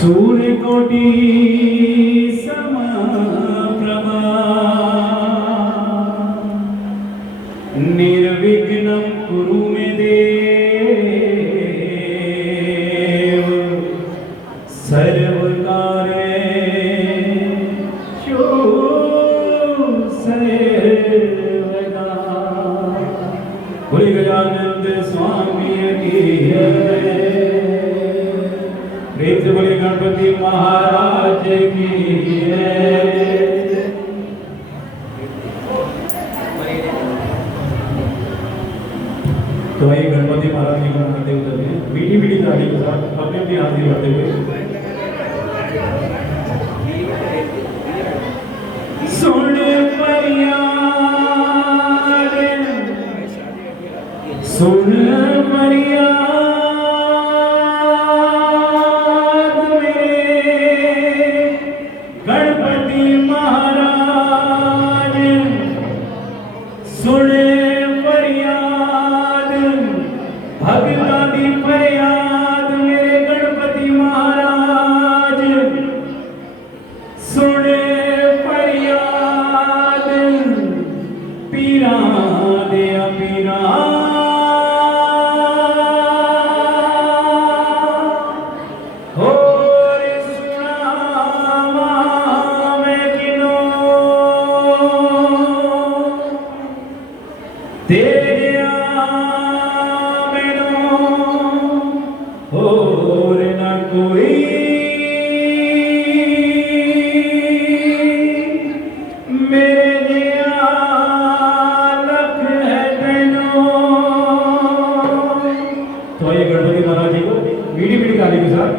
सूर्यकोटि समप्रभा निर्विघ्नं कुरु मे देव सर्वकार्येषु सर्वदा। बोले गजानंद स्वामी की प्रेम से बोले गणपति महाराज की तो ये गणपति महाराज जी को मनाते हुए चलते हैं मीठी मीठी ताली के साथ अपने अपनी हाजिरी करते हुए। सुन फरियाद सुन फरियाद मेरे गणपति महाराज सुन फरियाद भगता दी फरियाद मेरे गणपति महाराज सुन फरियाद पीरा दिया पीरा होर सुनावा मैं किनो तेरे मैनू होर न कोई मेरे जिया लख है तेनू। तो ये गणपति महाराज जी को मीठी मीठी ताली के साथ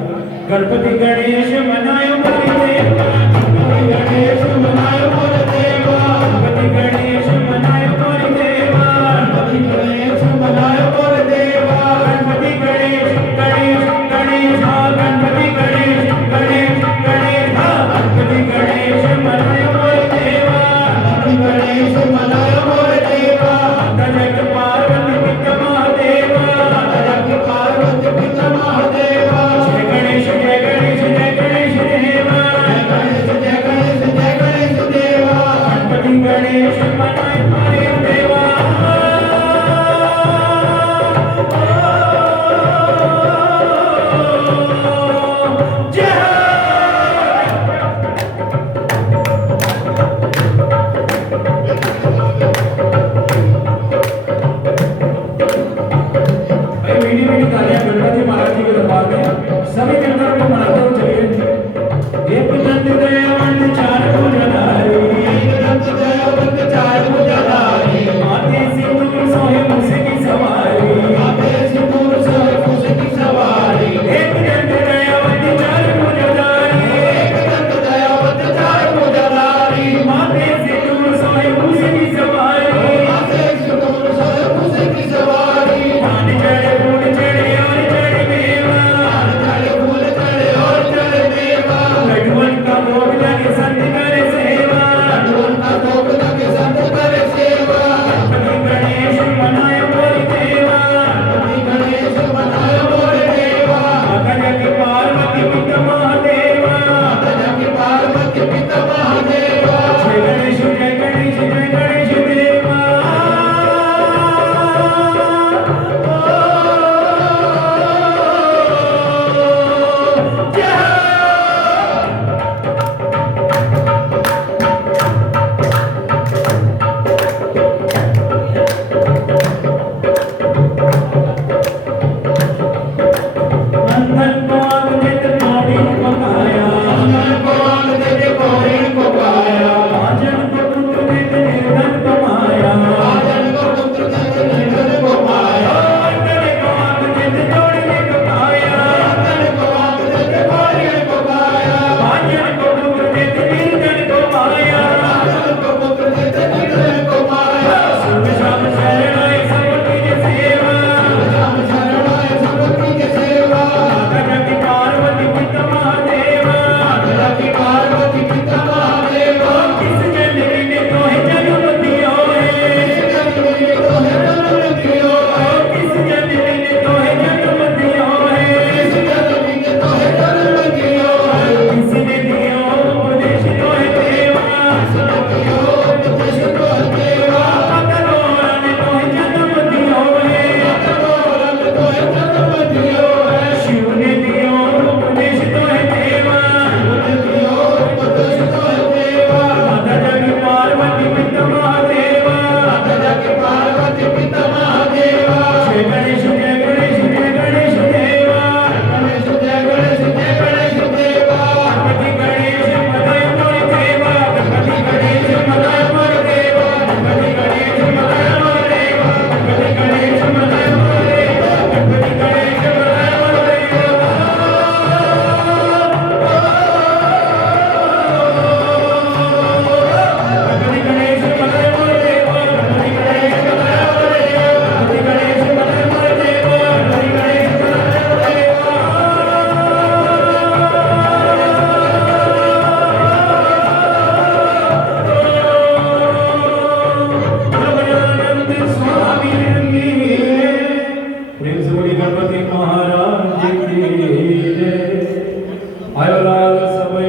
गणपति गणेश मनायो बोले देवा गणपति गणेश मनायो बोले देवा गणपति गणेश मनायो बोले देवा गणपति गणेश मनायो बोले देवा गणपति गणेश गणेश गणेश हाँ गणपति गणेश गणेश गणेश हाँ गणपति गणेश मनायो बोले देवा गणपति गणेश मनायो बोले देवा तजक पार्वती पिता महादेवा तजक पार्वती पिता महादेवा जय गणेश जय गणेश जय गणेश देवा जय गणेश जय गणेश जय गणेश देवा गणपति गणेश मनायो बोले देवा। मीठी मीठी तालियां गणपति महाराज जी के दरबार में सभी मिलकर को मनाते हुए चलिए। एक दंत दयावंत चार भुजधारी एक दंत दयावंत चार भुजधारी माथे सिंदूर सोहे मूसे की सवारी माथे सिंदूर सोहे मूसे की सवारी एक दंत दयावंत चार भुजधारी एक दंत दयावंत चार भुजधारी माथे सिंदूर सोहे मूसे की सवारी माथे सिंदूर सोहे मूसे की सवारी पानी चढ़े फूल चढ़े और चढ़े मेवा चढ़े फूल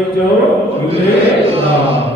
जो झूलेलाल।